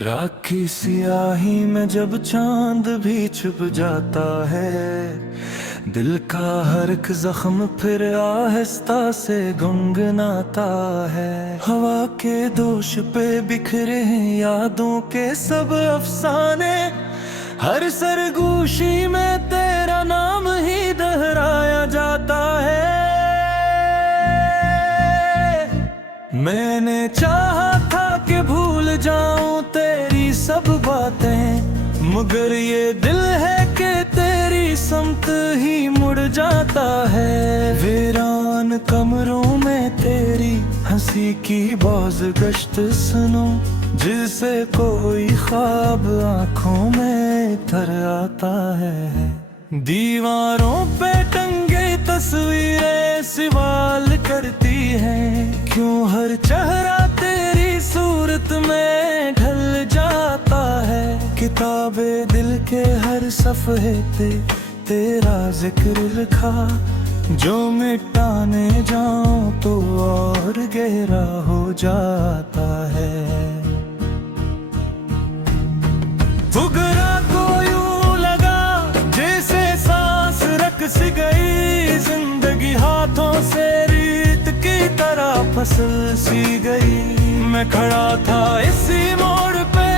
रात की सियाही में जब चांद भी छुप जाता है, दिल का हर एक जख्म फिर आहिस्ता से गुनगुनाता है। हवा के दोष पे बिखरे हैं यादों के सब अफसाने, हर सरगोशी में तेरा नाम ही दोहराया जाता है। मैंने चाहा था कि भूल जाऊं तेरी सब बातें, मगर ये दिल है कि तेरी समत ही मुड़ जाता है। वीरान कमरों में तेरी हंसी की बाज गश्त सुनो, जिसे कोई ख्वाब आंखों में तर आता है। दीवारों पे टंगे तस्वीरें सवाल करती हैं, क्यों हर चेहरा तेरी सूरत में ढल जाता है। किताबे दिल के हर सफ़े तेरा जिक्र लिखा, जो मिटाने जाऊं तो और गहरा हो जाता है। फुकरा को यूं लगा जैसे सांस रकस गई, जिंदगी हाथों से रीत की तरह फसल सी गई। मैं खड़ा था इसी मोड़ पे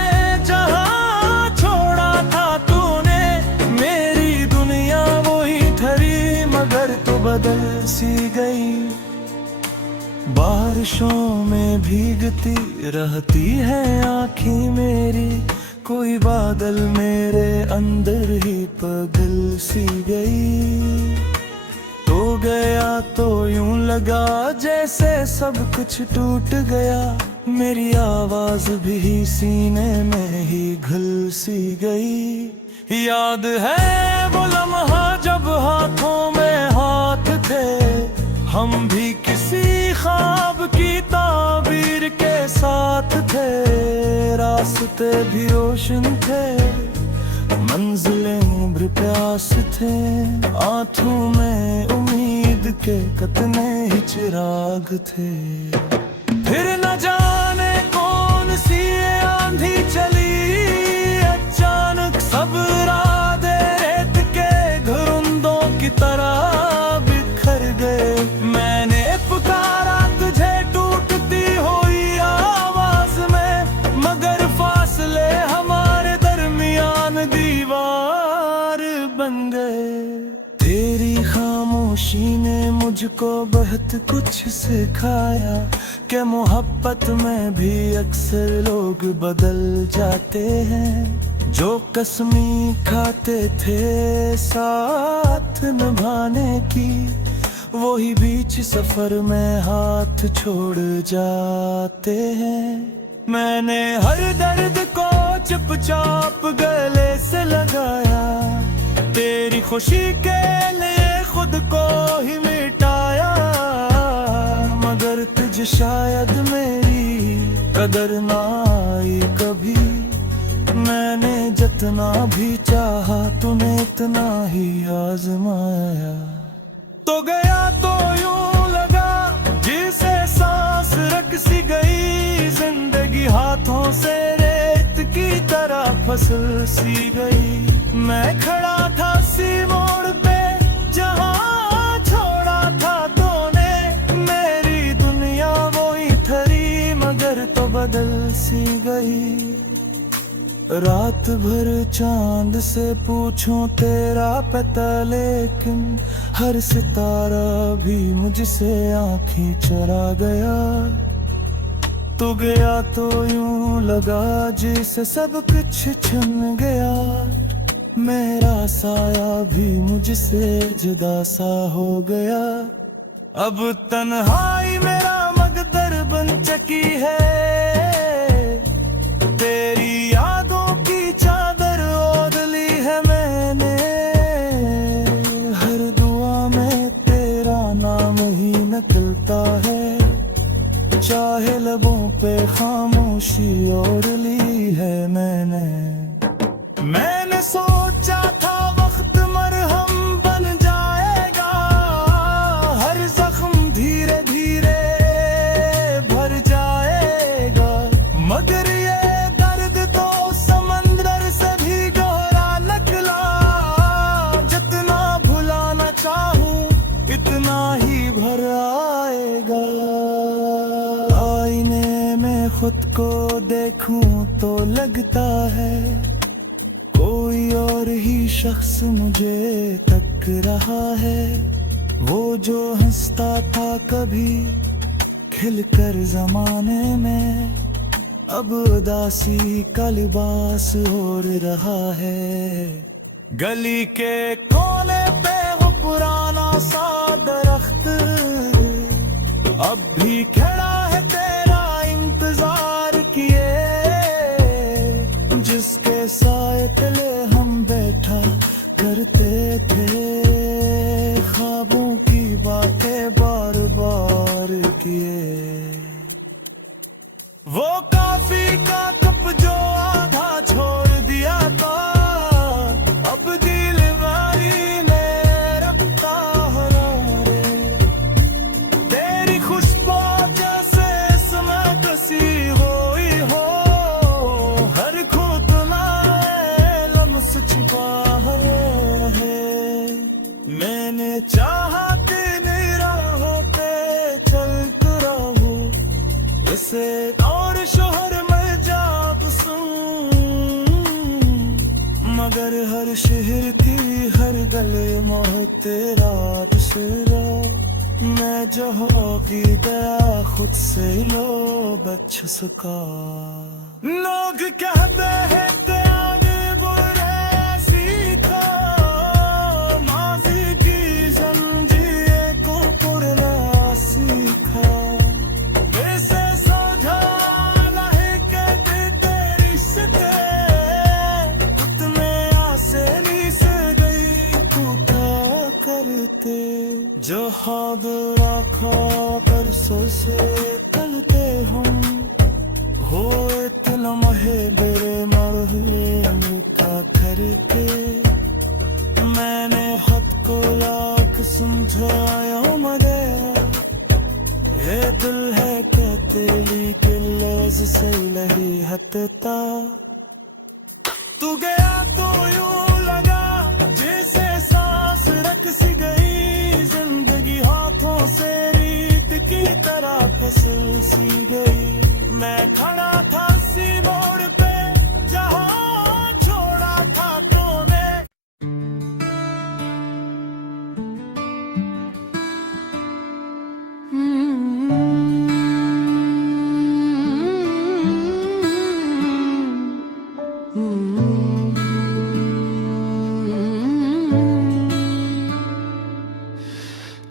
जहां छोड़ा था तूने, मेरी दुनिया वही ठहरी मगर तो बदल सी गई। बारिशों में भीगती रहती है आँखें मेरी, कोई बादल मेरे अंदर ही पिघल सी गई। तो गया तो यूं लगा जैसे सब कुछ टूट गया, मेरी आवाज भी सीने में ही घुल सी गई। याद है वो लम्हा जब हाथों में हाथ थे, हम भी किसी ख्वाब की ताबीर के साथ थे। रास्ते भी रोशन थे, मंजिलें उम्र प्यास थे, आँखों में उम्मीद के कितने ही चिराग थे। फिर न जाने कौन सी आंधी चली, अचानक सब राधे रेत के घुरंदों की तरह बिखर गए। मैंने पुकारा तुझे टूटती हुई आवाज में, मगर फासले हमारे दरमियान दीवार बन गए। तेरी खामोशी ने मुझको बहुत कुछ सिखाया, कि मोहब्बत में भी अक्सर लोग बदल जाते हैं। जो कसमी खाते थे साथ निभाने की, वही बीच सफर में हाथ छोड़ जाते हैं। मैंने हर दर्द को चुपचाप गले से लगाया, तेरी खुशी के लिए खुद को ही मिटाया। मगर तुझे शायद मेरी कदर ना आई कभी, मैंने जितना भी चाहा तूने इतना ही आजमाया। तो गया तो यूं लगा जिसे सांस रक सी गई, जिंदगी हाथों से रेत की तरह फसल सी गई। मैं खड़ा था सी मोड़ पे जहां छोड़ा था तूने, मेरी दुनिया वही ठहरी मगर तो बदल सी गई। रात भर चांद से पूछूं तेरा पता, लेकिन हर सितारा भी मुझसे आंखें चरा गया। तो गया तो यूं लगा जैसे सब कुछ छिन गया, मेरा साया भी मुझसे जुदा सा हो गया। अब तन्हाई मेरा मकदर बन चुकी है, तेरी यादों की चादर ओढ़ ली है मैंने। हर दुआ में तेरा नाम ही निकलता है, चाहे लबों पे खामोशी ओढ़ ली है मैंने। मैंने सोचा था वक्त मरहम बन जाएगा, हर जख्म धीरे धीरे भर जाएगा, मगर ये दर्द तो खुद को देखूं तो लगता है कोई और ही शख्स मुझे तक रहा है। वो जो हंसता था कभी खिलकर जमाने में, अब उदासी का लिबास ओढ़ रहा है। गली के कोने पे वो पुराना सा दरख्त अब भी खड़ा है तेरा इंतजार किए, जिसके साए तले हम बैठा करते थे, ख्वाबों की बातें बार बार किए। वो कॉफी का कप जो आधा छोड़ दिया था, अब दिल वाली ने रखता हरारे। तेरी खुशबू जैसे समय कसी हुई हो, हर खुद में लम्स छुपा है। मैंने चाहा कि निराहों पे चलता रहूं, इसे और शोहर में जाब सुन, मगर हर शहर की हर गले मोह तेरा दूसरा। मैं जो होगी दया खुद से लो बच सका। लोग कहते हैं त्यागे बुरे सीखा, माजी की जंजीरे को तोड़ना सीखा। जो ख्वाब रखा परसों से करते हम, होए तिल महे बेरे मरहूम का करके। मैंने खुद को लाख समझाया मरे, ये दिल है कहते लेकिन लेज़ से नहीं हटता। तू गया तो यूं लगा जैसे सांस रख सी गई, जिंदगी हाथों से रीत की तरह फिसल सी गई। मैं खड़ा था सी मोड़ पे जहां छोड़ा था तूने।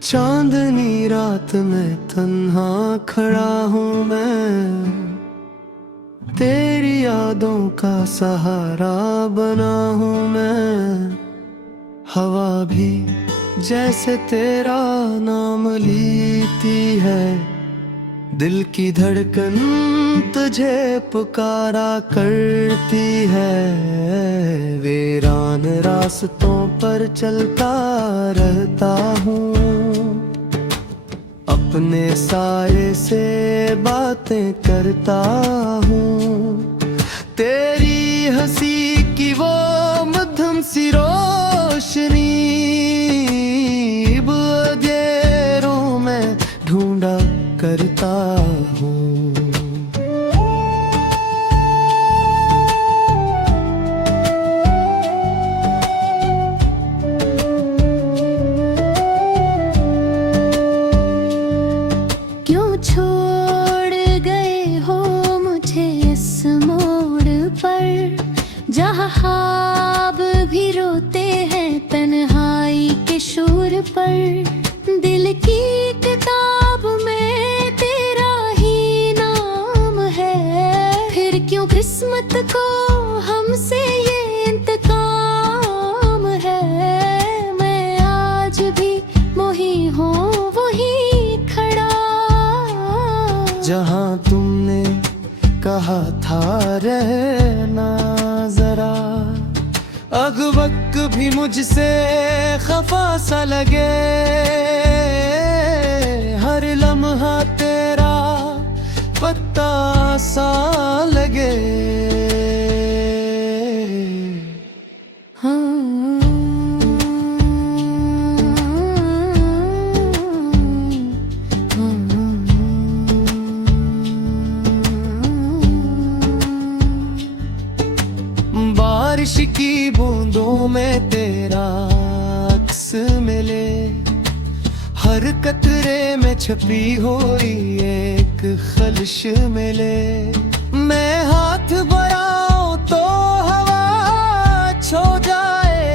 चांदनी रात में तन्हा खड़ा हूँ मैं, तेरी यादों का सहारा बना हूँ मैं। हवा भी जैसे तेरा नाम लेती है, दिल की धड़कन तुझे पुकारा करती है। वीरान रास्तों पर चलता रहता हूँ, अपने साए से बातें करता हूँ। तेरी हंसी की वो मध्यम सी रोशनी अंधेरों में ढूंढा करता हूँ। जहाँ ख्वाब भी रोते हैं तन्हाई के शोर पर, दिल की किताब में तेरा ही नाम है। फिर क्यों किस्मत को हमसे ये इंतकाम है। मैं आज भी वही हूँ वही खड़ा, जहाँ तुमने कहा था रहना जरा। अगवक भी मुझसे खफा सा लगे, हर लम्हा तेरा पत्ता सा लगे। तेरा अक्स मिले, हर कतरे में छपी हुई एक खलिश मिले। मैं हाथ बढ़ाऊं तो हवा छो जाए,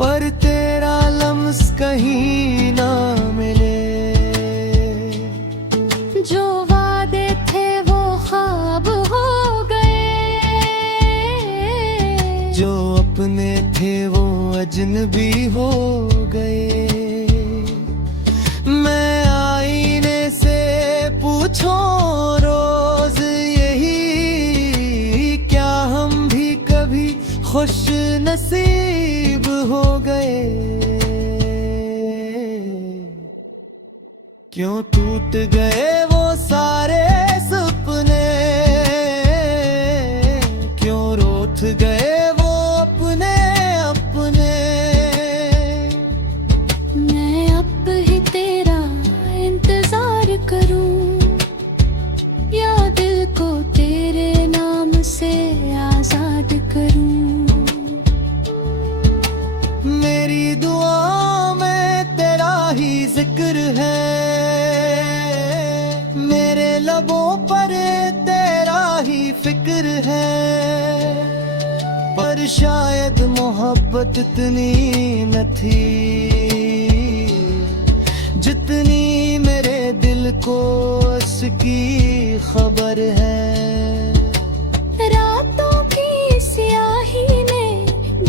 पर तेरा लम्स कहीं ना मिले। जो वादे थे वो ख्वाब हो गए, जो अपने थे वो अजनबी हो गए। मैं आईने से पूछूं रोज यही, क्या हम भी कभी खुश नसीब हो गए। क्यों टूट गए वो सारे सपने, क्यों रूठ गए वो अपने अपने। मैं अब ही तेरा इंतजार करूं, या दिल को तेरे नाम से आजाद करूं। मेरी दुआ में तेरा ही जिक्र है, मेरे लबों पर तेरा ही फिक्र है। पर शायद मोहब्बत इतनी न थी जितनी मेरे दिल को उसकी खबर है। रातों की स्याही में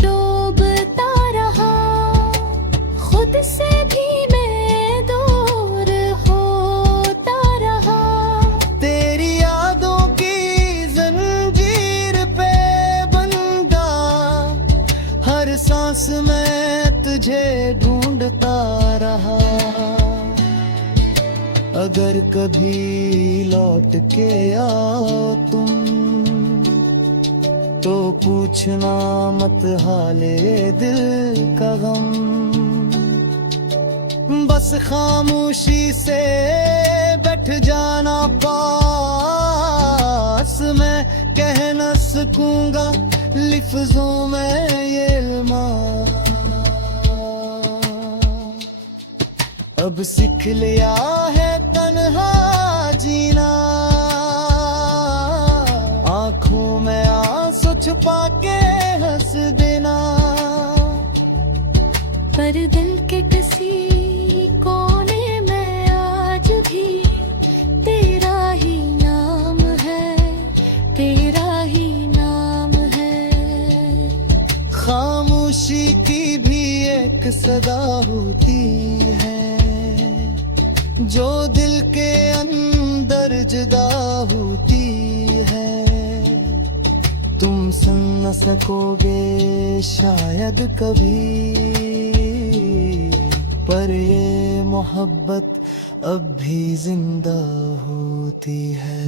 डूबता रहा, खुद से भी मैं दूर होता रहा। तेरी यादों की जंजीर पे बंधा, हर सांस में तुझे ढूंढता रहा। अगर कभी लौट के आओ तुम, तो पूछना मत हाले दिल का गम। बस खामोशी से बैठ जाना पास, मैं कह न सकूंगा लिफ्जों में ये इल्माम। अब सीख लिया है तन्हा जीना, आंखों में आंसू छुपा के हंस देना। पर दिल के किसी कोने में आज भी तेरा ही नाम है, तेरा ही नाम है। खामोशी की भी एक सदा होती है, जो दिल के अंदर जुदा होती है। तुम सुन न सकोगे शायद कभी, पर ये मोहब्बत अब भी जिंदा होती है।